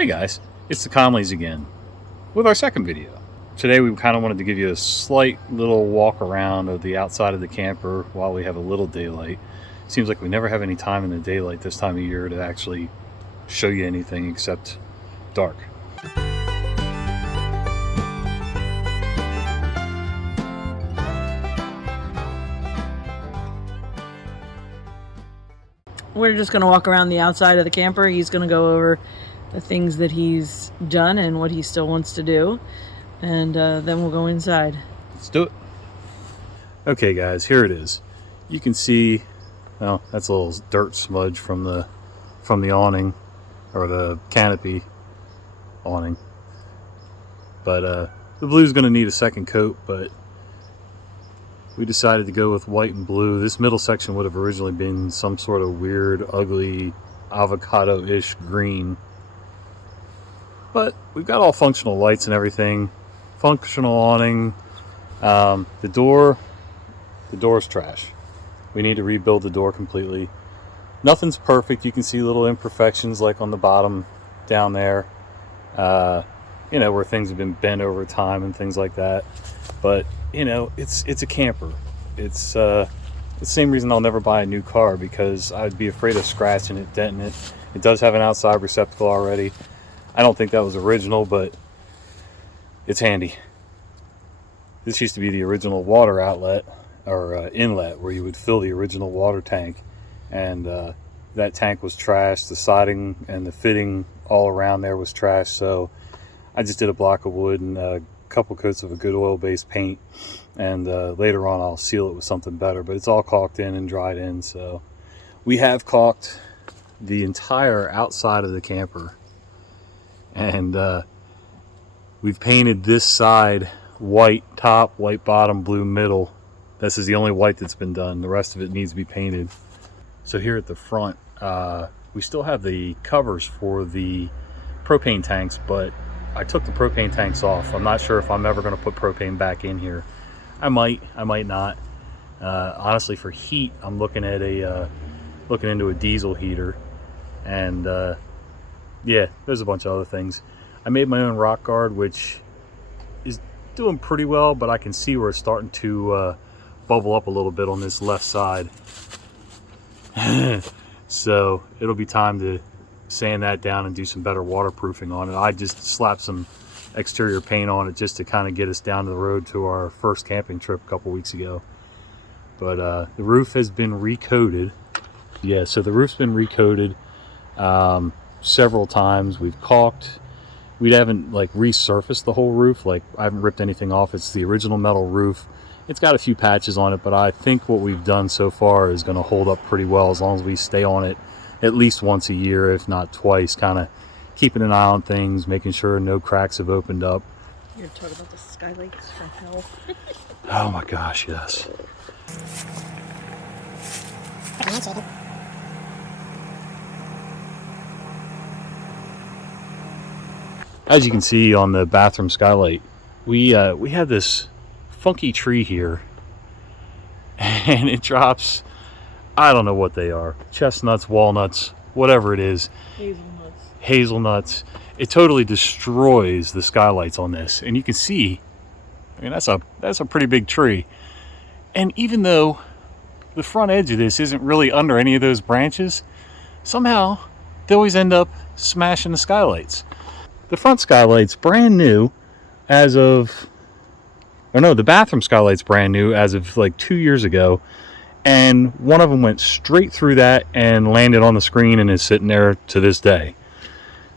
Hey guys, it's the Conleys again with our second video. Today we kind of wanted to give you a slight little walk around of the outside of the camper while we have a little daylight. Seems like we never have any time in the daylight this time of year to actually show you anything except dark. We're just going to walk around the outside of the camper. He's going to go over the things that he's done and what he still wants to do. And then we'll go inside. Let's do it. Okay guys, here it is. You can see, well, that's a little dirt smudge from the awning, or the canopy awning. But the blue's going to need a second coat, but we decided to go with white and blue. This middle section would have originally been some sort of weird, ugly, avocado-ish green. But we've got all functional lights and everything. Functional awning. The door's trash. We need to rebuild the door completely. Nothing's perfect. You can see little imperfections like on the bottom down there. You know, where things have been bent over time and things like that. But, you know, it's a camper. It's the same reason I'll never buy a new car, because I'd be afraid of scratching it, denting it. It does have an outside receptacle already. I don't think that was original, but it's handy. This used to be the original water outlet, or inlet, where you would fill the original water tank. And that tank was trashed. The siding and the fitting all around there was trashed. So I just did a block of wood and a couple coats of a good oil-based paint. And later on I'll seal it with something better. But it's all caulked in and dried in. So we have caulked the entire outside of the camper. And we've painted this side white top, white bottom, blue middle. This is the only white that's been done. The rest of it needs to be painted. So here at the front, we still have the covers for the propane tanks, but I took the propane tanks off. I'm not sure if I'm ever going to put propane back in here. I might not. Honestly, for heat, I'm looking at looking into a diesel heater, and yeah, there's a bunch of other things. I made my own rock guard, which is doing pretty well, but I can see where it's starting to bubble up a little bit on this left side. So it'll be time to sand that down and do some better waterproofing on it. I just slapped some exterior paint on it just to kind of get us down the road to our first camping trip a couple weeks ago. But the roof has been recoated. Yeah, so the roof's been recoated several times. We've caulked. We haven't like resurfaced the whole roof. Like, I haven't ripped anything off. It's the original metal roof. It's got a few patches on it, but I think what we've done so far is going to hold up pretty well as long as we stay on it at least once a year, if not twice, kind of keeping an eye on things, making sure no cracks have opened up. You're talking about the skylights from hell. Oh my gosh, yes. As you can see on the bathroom skylight, we have this funky tree here, and it drops, I don't know what they are, chestnuts, walnuts, whatever it is. Hazelnuts. It totally destroys the skylights on this, and you can see, I mean, that's a pretty big tree. And even though the front edge of this isn't really under any of those branches, somehow they always end up smashing the skylights. The front skylight's brand new as of, or no, the bathroom skylight's brand new as of like 2 years ago. And one of them went straight through that and landed on the screen and is sitting there to this day.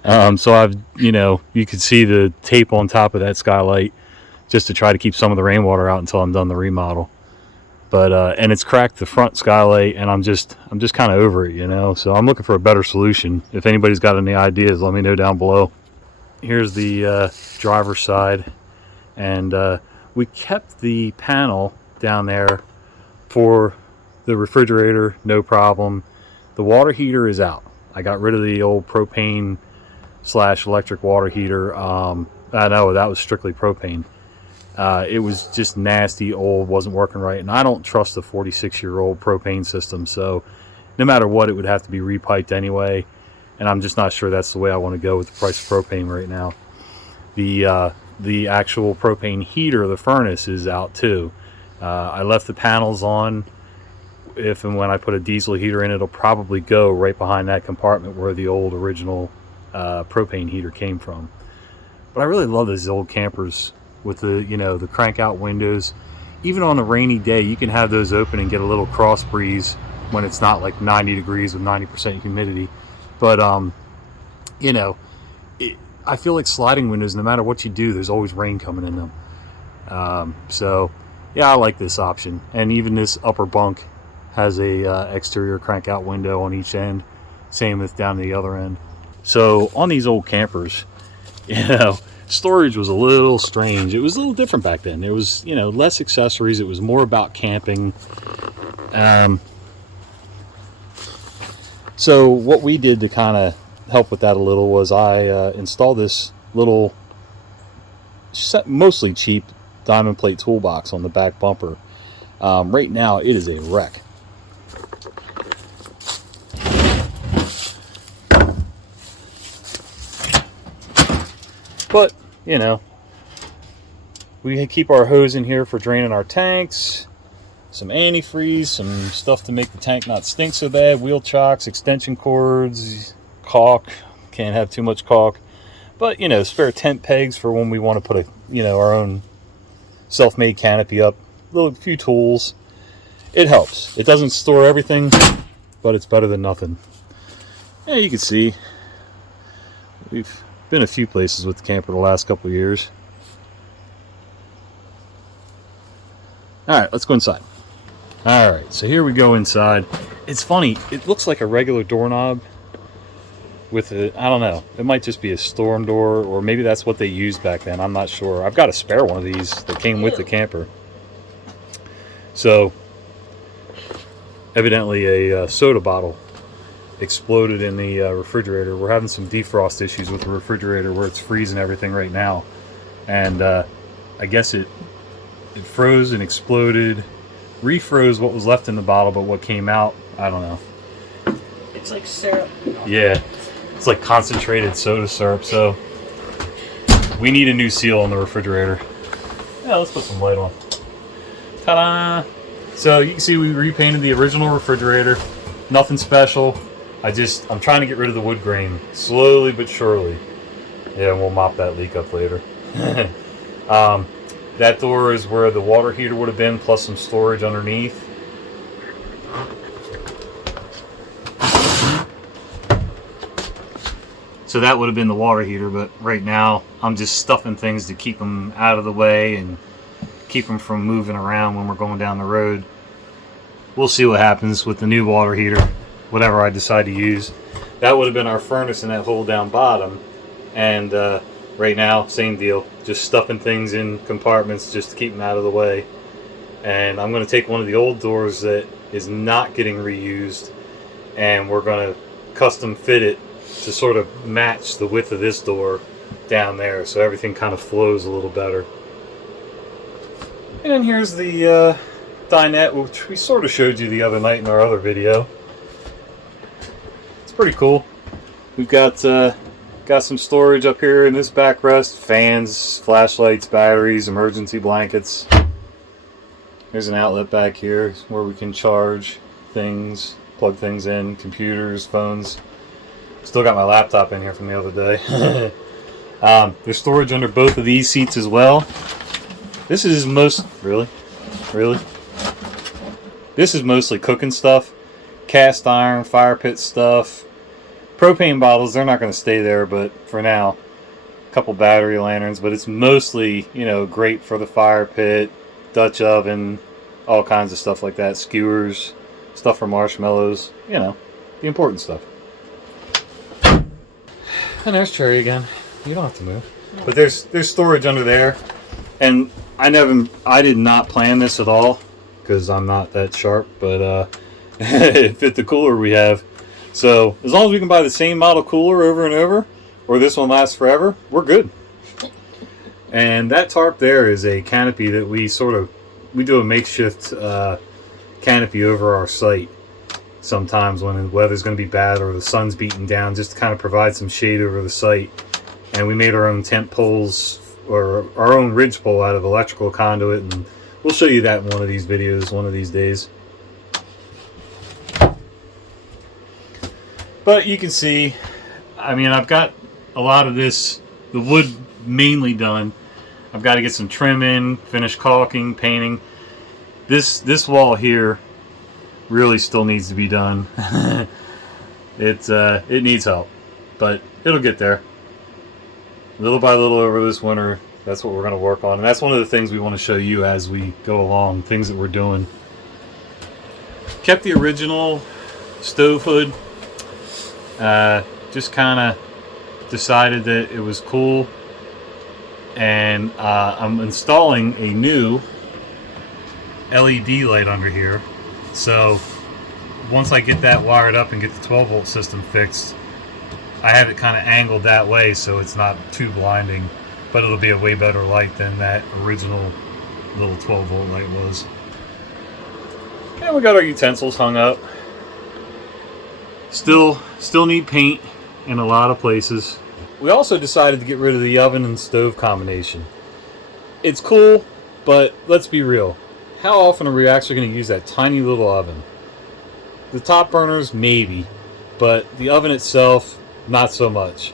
So I've, you know, you can see the tape on top of that skylight just to try to keep some of the rainwater out until I'm done the remodel. But, and it's cracked the front skylight, and I'm just kind of over it, you know. So I'm looking for a better solution. If anybody's got any ideas, let me know down below. Here's the driver's side, and we kept the panel down there for the refrigerator, no problem. The water heater is out. I got rid of the old propane / electric water heater. I know that was strictly propane. It was just nasty, old, wasn't working right, and I don't trust the 46-year-old propane system, so no matter what, it would have to be repiped anyway. and I'm just not sure that's the way I want to go with the price of propane right now. The actual propane heater, the furnace, is out too. I left the panels on. If and when I put a diesel heater in, it'll probably go right behind that compartment where the old original propane heater came from. But I really love these old campers with the, you know, the crank out windows. Even on a rainy day, you can have those open and get a little cross breeze when it's not like 90 degrees with 90% humidity. But you know, I feel like sliding windows, no matter what you do, there's always rain coming in them. So yeah, I like this option. And even this upper bunk has a exterior crank out window on each end, same with down the other end. So on these old campers, you know, storage was a little strange. It was a little different back then. There was, you know, less accessories. It was more about camping. So what we did to kind of help with that a little was I installed this little, mostly cheap diamond plate toolbox on the back bumper. Right now it is a wreck. But, you know, we keep our hose in here for draining our tanks, some antifreeze, some stuff to make the tank not stink so bad, wheel chocks, extension cords, caulk. Can't have too much caulk. But, you know, spare tent pegs for when we want to put our own self-made canopy up. A few tools. It helps. It doesn't store everything, but it's better than nothing. Yeah, you can see we've been a few places with the camper the last couple of years. Alright, let's go inside. Alright, so here we go inside. It's funny, it looks like a regular doorknob with a, I don't know, it might just be a storm door, or maybe that's what they used back then. I'm not sure. I've got a spare one of these that came with the camper. So evidently a soda bottle exploded in the refrigerator. We're having some defrost issues with the refrigerator where it's freezing everything right now, and I guess it froze and exploded, refroze what was left in the bottle, but what came out, I don't know. It's like syrup. Yeah, it's like concentrated soda syrup. So we need a new seal on the refrigerator. Yeah, let's put some light on. Ta-da! So you can see we repainted the original refrigerator. Nothing special. I'm trying to get rid of the wood grain slowly but surely. Yeah, we'll mop that leak up later. That door is where the water heater would have been, plus some storage underneath. So that would have been the water heater, but right now I'm just stuffing things to keep them out of the way and keep them from moving around when we're going down the road. We'll see what happens with the new water heater, whatever I decide to use. That would have been our furnace in that hole down bottom, and right now same deal, just stuffing things in compartments just to keep them out of the way. And I'm going to take one of the old doors that is not getting reused, and we're going to custom fit it to sort of match the width of this door down there, so everything kind of flows a little better. And here's the dinette, which we sort of showed you the other night in our other video. It's pretty cool. We've got some storage up here in this backrest, fans, flashlights, batteries, emergency blankets. There's an outlet back here where we can charge things, plug things in, computers, phones. Still got my laptop in here from the other day. There's storage under both of these seats as well. This is really? This is mostly cooking stuff, cast iron, fire pit stuff, propane bottles. They're not going to stay there, but for now, a couple battery lanterns. But it's mostly, you know, great for the fire pit, Dutch oven, all kinds of stuff like that. Skewers, stuff for marshmallows. You know, the important stuff. And there's Cherry again. You don't have to move. No. But there's storage under there, and I did not plan this at all because I'm not that sharp, but it fit the cooler we have. So as long as we can buy the same model cooler over and over, or this one lasts forever, we're good. And that tarp there is a canopy that we do a makeshift canopy over our site. sometimes when the weather's going to be bad or the sun's beating down, just to kind of provide some shade over the site. And we made our own tent poles, or our own ridge pole, out of electrical conduit, and we'll show you that in one of these videos one of these days. But you can see, I mean, I've got a lot of this, the wood mainly done. I've got to get some trim in, finish caulking, painting. This wall here really still needs to be done. It needs help, but it'll get there. Little by little over this winter, that's what we're going to work on. And that's one of the things we want to show you as we go along, things that we're doing. Kept the original stove hood. Just kind of decided that it was cool. And I'm installing a new LED light under here. So once I get that wired up and get the 12 volt system fixed, I have it kind of angled that way so it's not too blinding, but it'll be a way better light than that original little 12 volt light was. And we got our utensils hung up. Still need paint in a lot of places. We also decided to get rid of the oven and stove combination. It's cool, but let's be real. How often are we actually going to use that tiny little oven? The top burners, maybe, but the oven itself, not so much.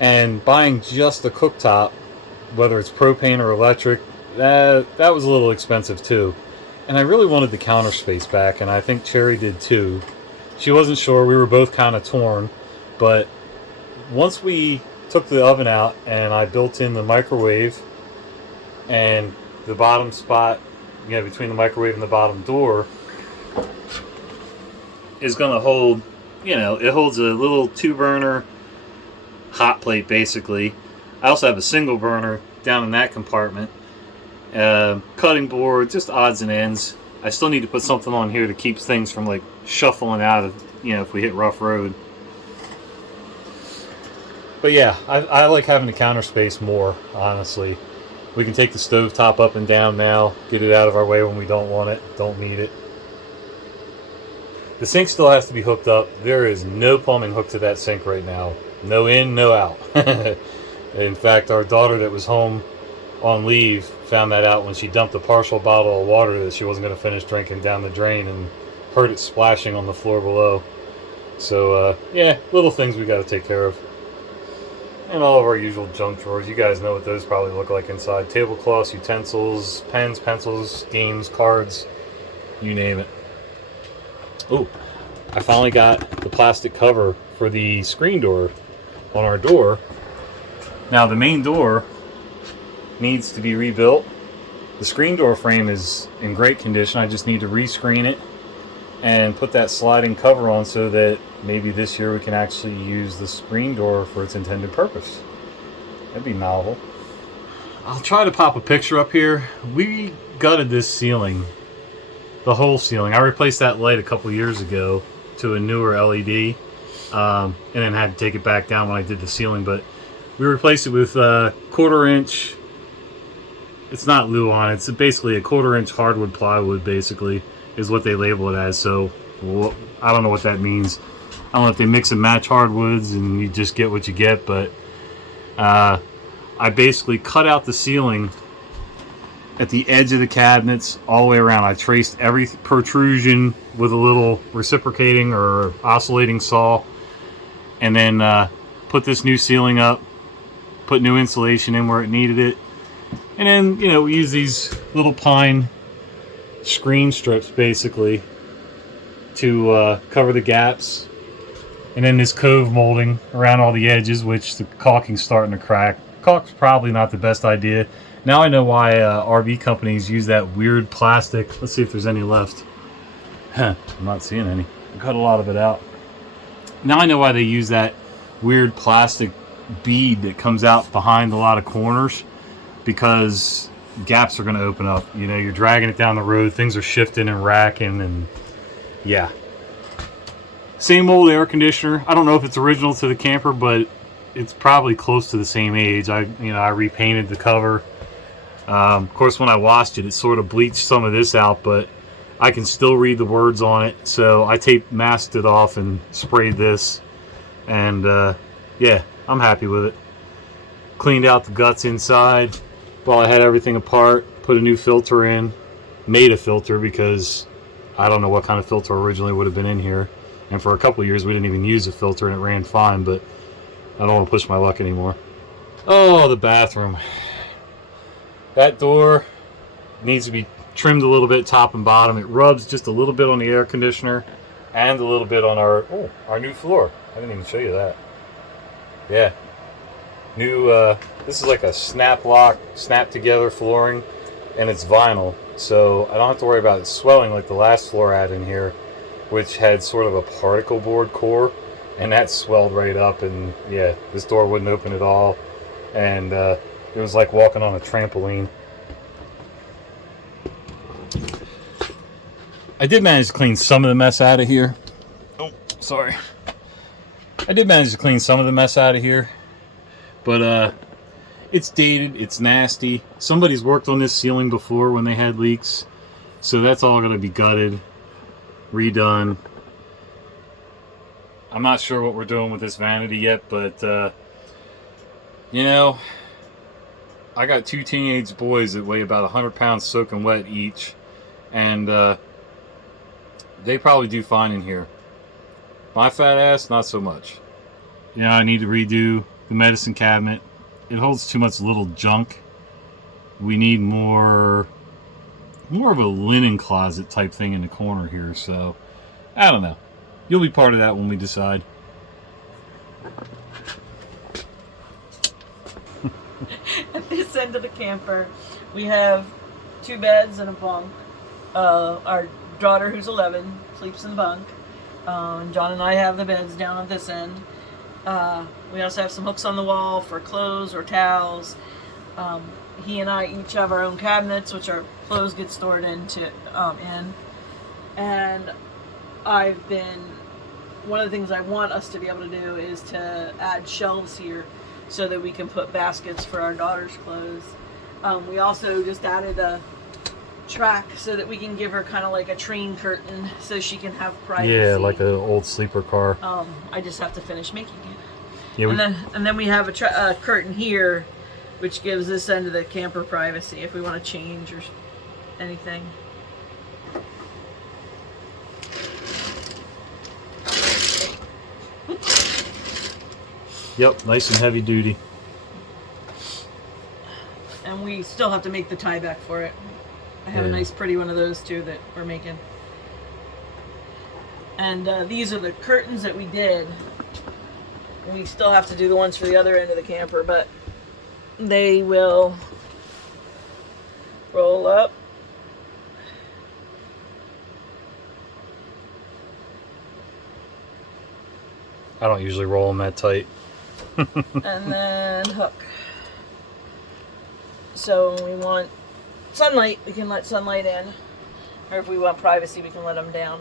And buying just the cooktop, whether it's propane or electric, that was a little expensive too. And I really wanted the counter space back, and I think Cherry did too. She wasn't sure, we were both kind of torn, but once we took the oven out and I built in the microwave and the bottom spot, you know, between the microwave and the bottom door is going to hold, you know, it holds a little 2-burner hot plate basically. I also have a single burner down in that compartment, cutting board, just odds and ends. I still need to put something on here to keep things from like shuffling out of, you know, if we hit rough road. But yeah, I like having the counter space more, honestly. We can take the stove top up and down now, get it out of our way when we don't want it, don't need it. The sink still has to be hooked up. There is no plumbing hooked to that sink right now. No in, no out. In fact, our daughter that was home on leave found that out when she dumped a partial bottle of water that she wasn't going to finish drinking down the drain and heard it splashing on the floor below. So, yeah, little things we got to take care of. And all of our usual junk drawers. You guys know what those probably look like inside. Tablecloths, utensils, pens, pencils, games, cards, you name it. Oh, I finally got the plastic cover for the screen door on our door. Now the main door needs to be rebuilt. The screen door frame is in great condition. I just need to rescreen it and put that sliding cover on so that maybe this year we can actually use the screen door for its intended purpose. That'd be novel. I'll try to pop a picture up here. We gutted this ceiling, the whole ceiling. I replaced that light a couple years ago to a newer LED, and then had to take it back down when I did the ceiling. But we replaced it with a 1/4 inch. It's not Luan. It's basically a 1/4 inch hardwood plywood. Basically, is what they label it as. So I don't know what that means. I don't know if they mix and match hardwoods and you just get what you get, but I basically cut out the ceiling at the edge of the cabinets all the way around. I traced every protrusion with a little reciprocating or oscillating saw, and then put this new ceiling up, put new insulation in where it needed it, and then, you know, we use these little pine screen strips basically to cover the gaps, and then this cove molding around all the edges, which the caulking's starting to crack. Caulk's probably not the best idea. Now I know why RV companies use that weird plastic. Let's see if there's any left. I'm not seeing any. I cut a lot of it out. Now I know why they use that weird plastic bead that comes out behind a lot of corners, because gaps are going to open up. You know, you're dragging it down the road, things are shifting and racking, and yeah. Same old air conditioner. I don't know if it's original to the camper, but it's probably close to the same age. I repainted the cover. Of course, when I washed it, it sort of bleached some of this out, but I can still read the words on it. So I masked it off and sprayed this. And yeah, I'm happy with it. Cleaned out the guts inside while I had everything apart. Put a new filter in. Made a filter because I don't know what kind of filter originally would have been in here. And for a couple of years we didn't even use a filter and it ran fine, but I don't want to push my luck anymore. Oh, the bathroom. That door needs to be trimmed a little bit top and bottom. It rubs just a little bit on the air conditioner and a little bit on our new floor. I didn't even show you that. Yeah. New, this is like a snap lock, snap together flooring, and it's vinyl. So I don't have to worry about it swelling like the last floor I had in here, which had sort of a particle board core, and that swelled right up, and yeah, this door wouldn't open at all. And it was like walking on a trampoline. I did manage to clean some of the mess out of here. Oh, sorry. I did manage to clean some of the mess out of here. But it's dated, it's nasty. Somebody's worked on this ceiling before when they had leaks. So that's all going to be gutted, redone. I'm not sure what we're doing with this vanity yet, but you know, I got 2 teenage boys that weigh about 100 pounds soaking wet each, and they probably do fine in here. My fat ass, not so much. Yeah, I need to redo the medicine cabinet. It holds too much little junk. We need more of a linen closet type thing in the corner here, so I don't know. You'll be part of that when we decide. At this end of the camper, we have 2 beds and a bunk. Our daughter, who's 11, sleeps in the bunk. John and I have the beds down at this end. We also have some hooks on the wall for clothes or towels. He and I each have our own cabinets, which our clothes get stored in. And one of the things I want us to be able to do is to add shelves here so that we can put baskets for our daughter's clothes. We also just added a track so that we can give her kind of like a train curtain so she can have privacy. Yeah, like an old sleeper car. I just have to finish making it. Yeah, and then we have a curtain here, which gives this end of the camper privacy if we want to change or anything. Yep, nice and heavy duty. And we still have to make the tie back for it. I have a nice pretty one of those too that we're making. And these are the curtains that we did. We still have to do the ones for the other end of the camper, but they will roll up. I don't usually roll them that tight. And then hook. So when we want sunlight, we can let sunlight in. Or if we want privacy, we can let them down.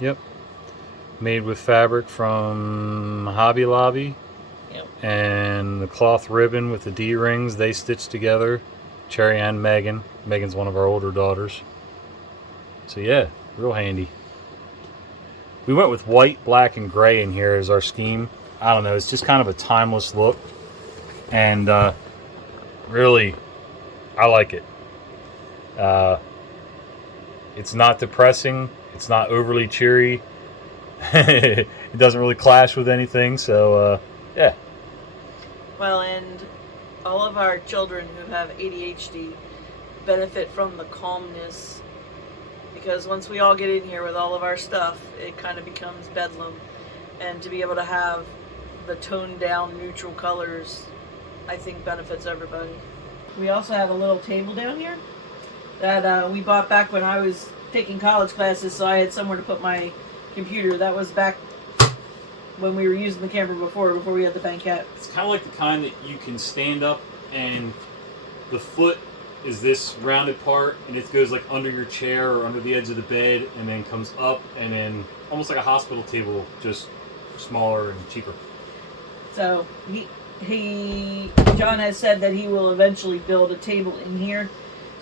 Yep. Made with fabric from Hobby Lobby. Yep. And the cloth ribbon with the D-rings they stitched together. Cherry and Megan. Megan's one of our older daughters. So yeah, real handy. We went with white, black, and gray in here as our scheme. I don't know, it's just kind of a timeless look. And really, I like it. It's not depressing. It's not overly cheery. It doesn't really clash with anything. So, yeah. Well, and all of our children who have ADHD benefit from the calmness. Because once we all get in here with all of our stuff, it kind of becomes bedlam. And to be able to have the toned down neutral colors, I think benefits everybody. We also have a little table down here that we bought back when I was taking college classes, so I had somewhere to put my computer. That was back when we were using the camper before we had the banquette. It's kind of like the kind that you can stand up and the foot is this rounded part and it goes like under your chair or under the edge of the bed and then comes up and then almost like a hospital table, just smaller and cheaper. So John has said that he will eventually build a table in here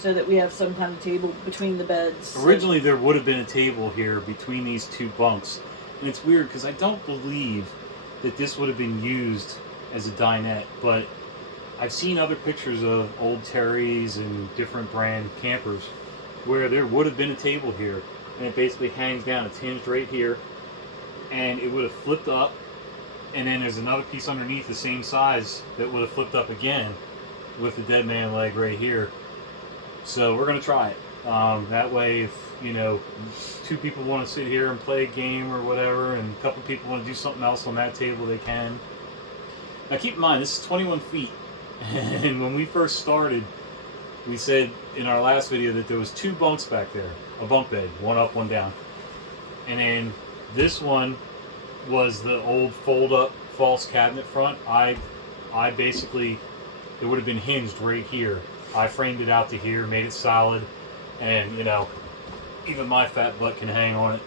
so that we have some kind of table between the beds. Originally, there would have been a table here between these two bunks. And it's weird because I don't believe that this would have been used as a dinette, but I've seen other pictures of old Terrys and different brand campers where there would have been a table here, and it basically hangs down. It's hinged right here, and it would have flipped up, and then there's another piece underneath the same size that would have flipped up again with the dead man leg right here. So we're going to try it. That way, if, you know, two people want to sit here and play a game or whatever, and a couple people want to do something else on that table, they can. Now keep in mind, this is 21 feet. And when we first started, we said in our last video that there was 2 bunks back there. A bunk bed, one up, one down. And then this one was the old fold-up false cabinet front. I basically, it would have been hinged right here. I framed it out to here, made it solid, and, you know, even my fat butt can hang on it.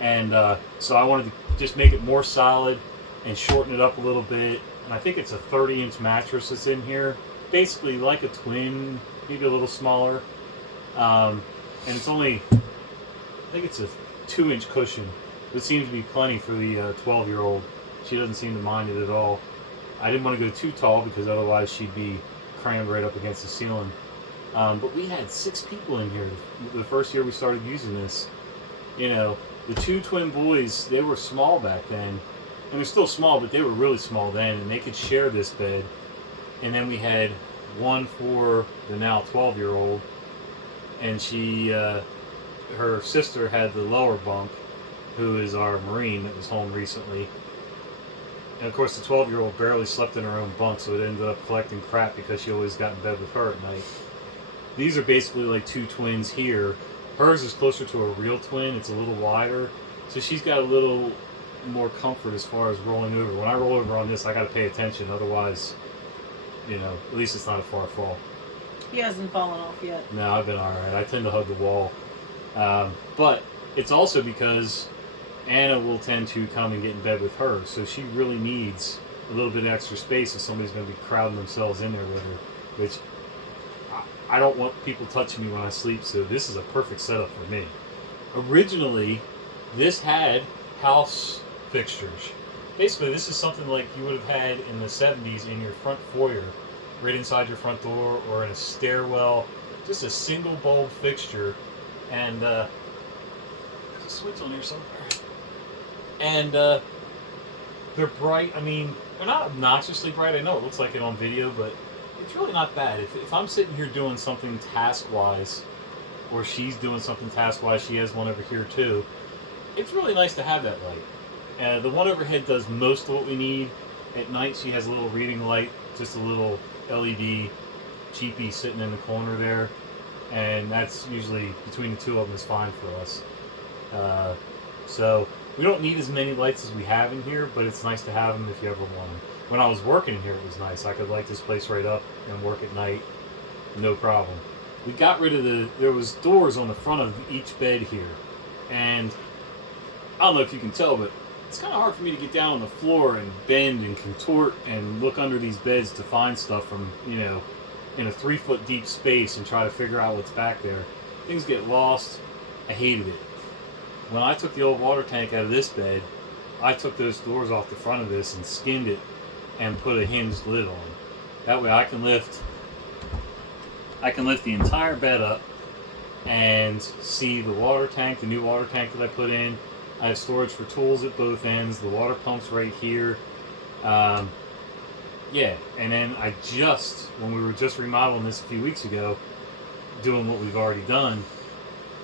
And so I wanted to just make it more solid and shorten it up a little bit. And I think it's a 30-inch mattress that's in here. Basically like a twin, maybe a little smaller. And it's only, I think it's a 2-inch cushion. It seems to be plenty for the 12-year-old. She doesn't seem to mind it at all. I didn't want to go too tall because otherwise she'd be crammed right up against the ceiling. But we had 6 people in here the first year we started using this. You know, the 2 twin boys, they were small back then. And they're still small, but they were really small then, and they could share this bed. And then we had one for the now 12-year-old, and she, her sister had the lower bunk, who is our Marine that was home recently. And of course, the 12-year-old barely slept in her own bunk, so it ended up collecting crap because she always got in bed with her at night. These are basically like 2 twins here. Hers is closer to a real twin. It's a little wider, so she's got a little more comfort as far as rolling over. When I roll over on this, I got to pay attention, otherwise, you know, at least it's not a far fall. He hasn't fallen off yet. No, I've been alright. I tend to hug the wall. But it's also because Anna will tend to come and get in bed with her, so she really needs a little bit of extra space if somebody's going to be crowding themselves in there with her, which I don't want people touching me when I sleep, so this is a perfect setup for me. Originally, this had house fixtures. Basically, this is something like you would have had in the 70s in your front foyer, right inside your front door, or in a stairwell. Just a single bulb fixture, and there's a switch on here somewhere. And they're bright. I mean, they're not obnoxiously bright. I know it looks like it on video, but it's really not bad. If I'm sitting here doing something task-wise, or she's doing something task-wise, she has one over here too, it's really nice to have that light. The one overhead does most of what we need. At night, she has a little reading light, just a little LED cheapie sitting in the corner there, and that's usually, between the 2 of them, is fine for us. So we don't need as many lights as we have in here, but it's nice to have them if you ever want them. When I was working here, it was nice. I could light this place right up and work at night, no problem. We got rid of there was doors on the front of each bed here, and I don't know if you can tell, but it's kind of hard for me to get down on the floor and bend and contort and look under these beds to find stuff from, you know, in a 3-foot deep space and try to figure out what's back there. Things get lost. I hated it. When I took the old water tank out of this bed, I took those doors off the front of this and skinned it and put a hinged lid on. That way I can lift the entire bed up and see the water tank, the new water tank that I put in. I have storage for tools at both ends. The water pump's right here. Yeah, and then when we were just remodeling this a few weeks ago, doing what we've already done,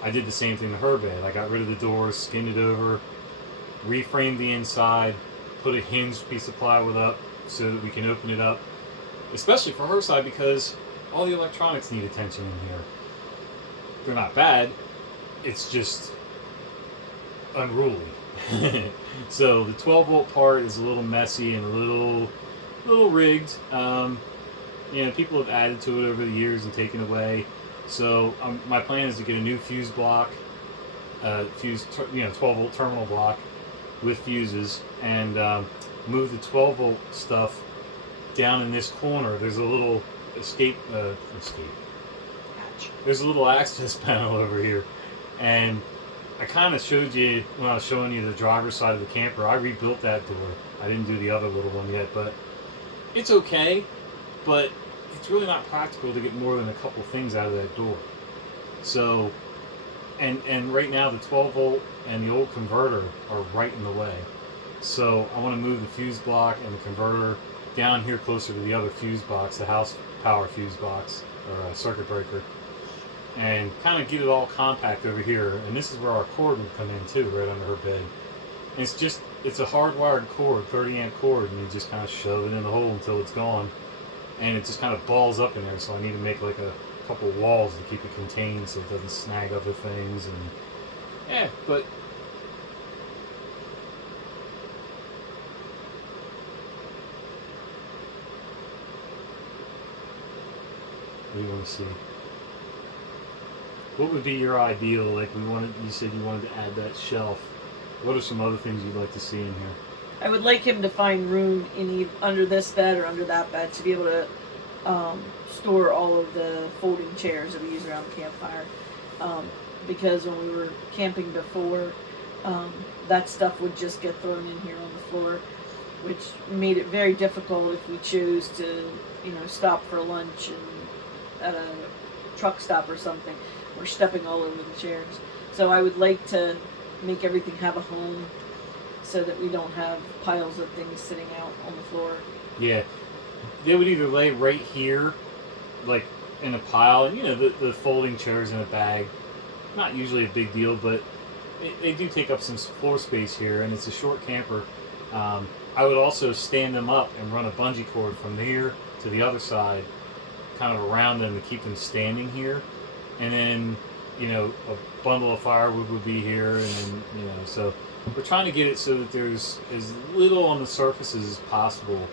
I did the same thing to her bed. I got rid of the doors, skinned it over, reframed the inside, put a hinged piece of plywood up so that we can open it up, especially for her side because all the electronics need attention in here. They're not bad, it's just unruly. So the 12-volt part is a little messy and a little rigged. You know, people have added to it over the years and taken away. So my plan is to get a new fuse block, 12-volt terminal block with fuses, and move the 12-volt stuff down in this corner. There's a little escape there's a little access panel over here, and I kind of showed you when I was showing you the driver's side of the camper. I rebuilt that door. I didn't do the other little one yet, but it's okay. But it's really not practical to get more than a couple things out of that door. So, and right now the 12 volt and the old converter are right in the way. So I want to move the fuse block and the converter down here closer to the other fuse box, the house power fuse box or circuit breaker, and kind of get it all compact over here. And this is where our cord would come in too, right under her bed. And it's a hardwired cord, 30 amp cord, and you just kind of shove it in the hole until it's gone. And it just kind of balls up in there, so I need to make like a couple walls to keep it contained so it doesn't snag other things. And yeah, but what do you want to see? What would be your ideal? Like you said you wanted to add that shelf. What are some other things you'd like to see in here? I would like him to find room under this bed or under that bed to be able to store all of the folding chairs that we use around the campfire. Because when we were camping before, that stuff would just get thrown in here on the floor, which made it very difficult if we chose to, stop for lunch and at a truck stop or something. We're stepping all over the chairs. So I would like to make everything have a home so that we don't have piles of things sitting out on the floor. Yeah. They would either lay right here, like in a pile, and the folding chairs in a bag. Not usually a big deal, but they do take up some floor space here, and it's a short camper. I would also stand them up and run a bungee cord from here to the other side, kind of around them to keep them standing here. And then, a bundle of firewood would be here, and then, so we're trying to get it so that there's as little on the surfaces as possible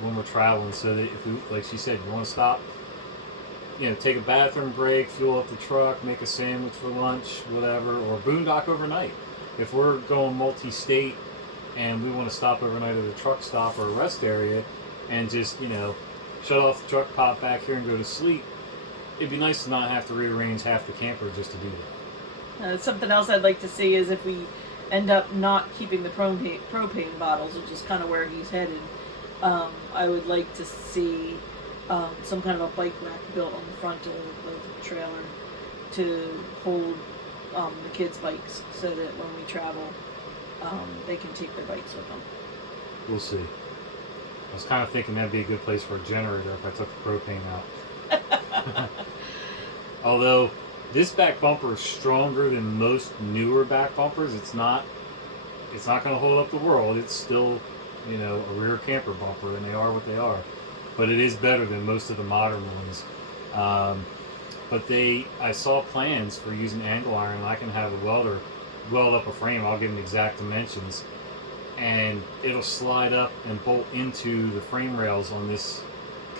when we're traveling, so that if we, like she said, you want to stop, take a bathroom break, fuel up the truck, make a sandwich for lunch, whatever, or boondock overnight. If we're going multi-state and we want to stop overnight at a truck stop or a rest area and just, shut off the truck, pop back here and go to sleep, it'd be nice to not have to rearrange half the camper just to do that. Something else I'd like to see is if we end up not keeping the propane bottles, which is kind of where he's headed. I would like to see some kind of a bike rack built on the front of the trailer to hold the kids' bikes, so that when we travel, they can take their bikes with them. We'll see. I was kind of thinking that'd be a good place for a generator if I took the propane out. Although this back bumper is stronger than most newer back bumpers, it's not going to hold up the world. It's still, a rear camper bumper, and they are what they are. But it is better than most of the modern ones. But I saw plans for using angle iron. I can have a welder weld up a frame. I'll give them exact dimensions, and it'll slide up and bolt into the frame rails on this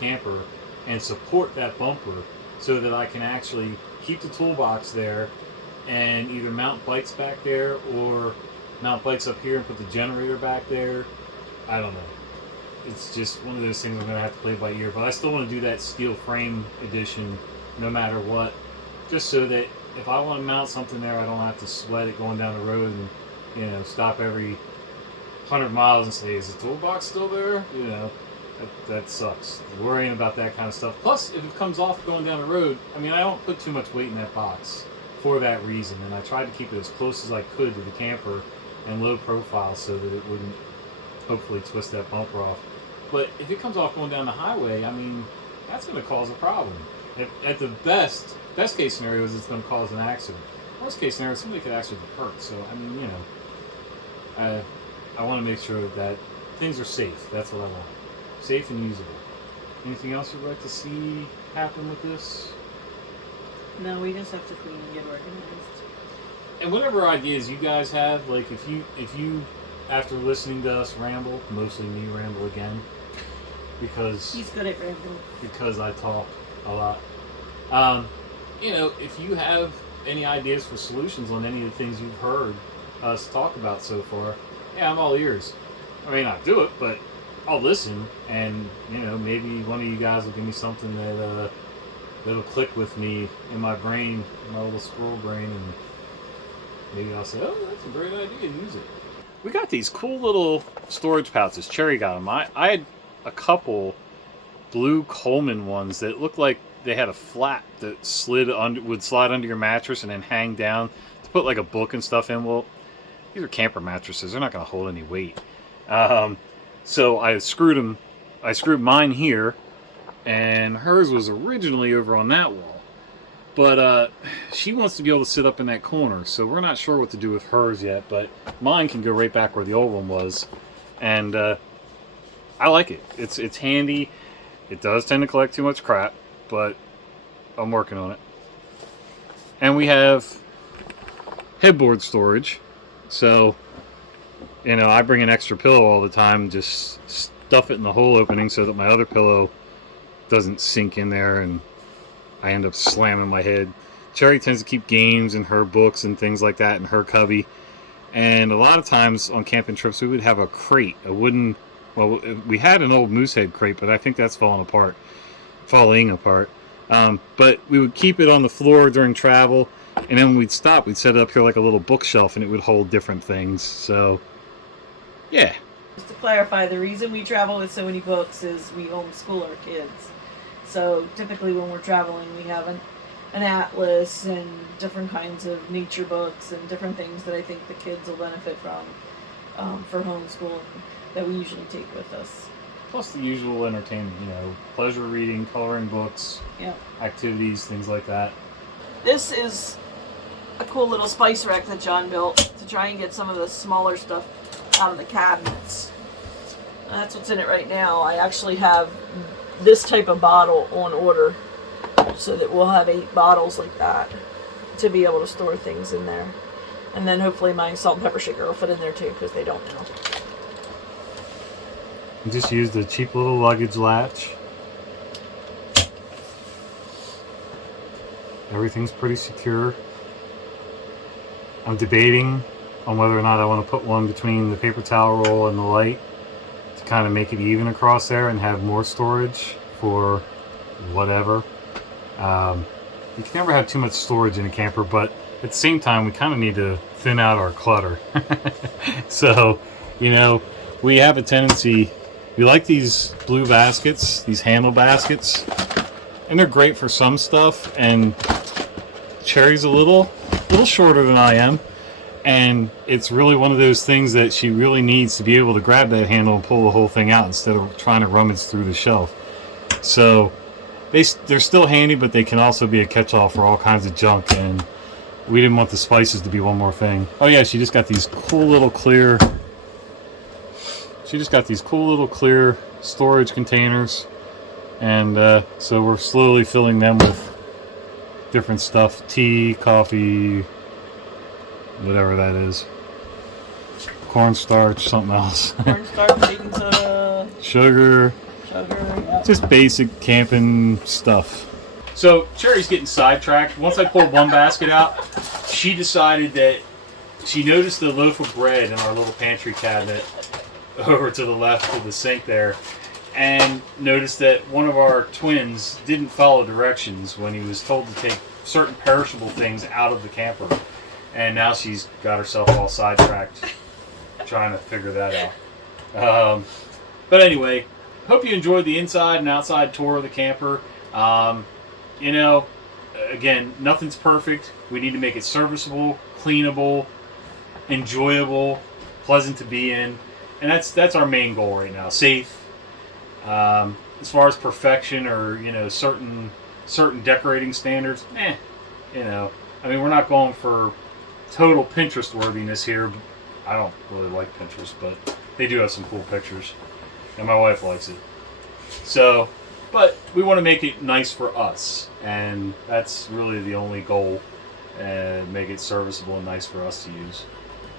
camper and support that bumper, so that I can actually keep the toolbox there and either mount bikes back there or mount bikes up here and put the generator back there. I don't know. It's just one of those things I'm going to have to play by ear. But I still want to do that steel frame edition no matter what, just so that if I want to mount something there, I don't have to sweat it going down the road and, stop every 100 miles and say, is the toolbox still there? That sucks. Worrying about that kind of stuff. Plus, if it comes off going down the road, I don't put too much weight in that box for that reason. And I tried to keep it as close as I could to the camper and low profile so that it wouldn't hopefully twist that bumper off. But if it comes off going down the highway, that's going to cause a problem. At the best case scenario is it's going to cause an accident. Worst case scenario, somebody could actually get hurt. So, I want to make sure that things are safe. That's what I want. Safe and usable. Anything else you'd like to see happen with this? No, we just have to clean and get organized. And whatever ideas you guys have, like if you after listening to us ramble, mostly me ramble again, because he's good at rambling. Because I talk a lot. If you have any ideas for solutions on any of the things you've heard us talk about so far, yeah, I'm all ears. I may not do it, but I'll listen, and maybe one of you guys will give me something that that'll click with me in my brain, my little squirrel brain, and maybe I'll say, oh, that's a great idea, use it. We got these cool little storage pouches. Cherry got them. I had a couple blue Coleman ones that looked like they had a flap that would slide under your mattress and then hang down to put like a book and stuff in. Well, these are camper mattresses. They're not going to hold any weight. So I screwed mine here, and hers was originally over on that wall. But she wants to be able to sit up in that corner, so we're not sure what to do with hers yet, but mine can go right back where the old one was. And I like it. It's handy. It does tend to collect too much crap, but I'm working on it. And we have headboard storage. So, you know, I bring an extra pillow all the time, just stuff it in the hole opening so that my other pillow doesn't sink in there and I end up slamming my head. Cherry tends to keep games and her books and things like that in her cubby. And a lot of times on camping trips we would have a crate, a wooden, well, we had an old Moosehead crate, but I think that's falling apart. But we would keep it on the floor during travel, and then when we'd stop, we'd set it up here like a little bookshelf, and it would hold different things. So, yeah. Just to clarify, the reason we travel with so many books is we homeschool our kids. So typically when we're traveling, we have an atlas and different kinds of nature books and different things that I think the kids will benefit from for homeschooling that we usually take with us. Plus the usual entertainment, you know, pleasure reading, coloring books, yep, activities, things like that. This is a cool little spice rack that John built to try and get some of the smaller stuff out of the cabinets. That's what's in it right now. I actually have this type of bottle on order so that we'll have 8 bottles like that to be able to store things in there. And then hopefully my salt and pepper shaker will fit in there too, because they don't now. I just used a cheap little luggage latch. Everything's pretty secure. I'm debating on whether or not I want to put one between the paper towel roll and the light to kind of make it even across there and have more storage for whatever. You can never have too much storage in a camper, but at the same time we kind of need to thin out our clutter. So, you know, we have a tendency, we like these blue baskets, these handle baskets, and they're great for some stuff, and Cherry's a little shorter than I am, and it's really one of those things that she really needs to be able to grab that handle and pull the whole thing out instead of trying to rummage through the shelf. So they're still handy, but they can also be a catch-all for all kinds of junk, and we didn't want the spices to be one more thing. Oh yeah, she just got these cool little clear storage containers, and so we're slowly filling them with different stuff, tea, coffee, whatever that is, cornstarch, something else. Cornstarch, baking soda, sugar, yeah. Just basic camping stuff. So Cherry's getting sidetracked. Once I pulled one basket out, she decided that she noticed the loaf of bread in our little pantry cabinet over to the left of the sink there, and noticed that one of our twins didn't follow directions when he was told to take certain perishable things out of the camper, and now she's got herself all sidetracked trying to figure that out. But anyway, hope you enjoyed the inside and outside tour of the camper. You know, again, nothing's perfect. We need to make it serviceable, cleanable, enjoyable, pleasant to be in, and that's our main goal right now. Safe. As far as perfection or, you know, certain decorating standards, you know, I mean, we're not going for total Pinterest worthiness here. I don't really like Pinterest, but they do have some cool pictures, and my wife likes it. So, but we want to make it nice for us, and that's really the only goal, and make it serviceable and nice for us to use.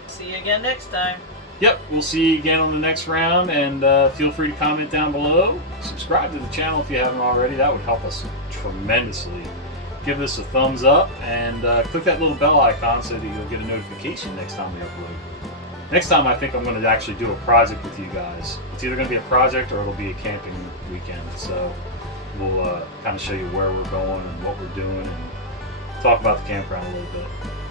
See you again next time. Yep, we'll see you again on the next round, and feel free to comment down below. Subscribe to the channel if you haven't already. That would help us tremendously. Give this a thumbs up, and click that little bell icon so that you'll get a notification next time we upload. Next time I think I'm going to actually do a project with you guys. It's either going to be a project or it'll be a camping weekend. So we'll kind of show you where we're going and what we're doing and talk about the campground a little bit.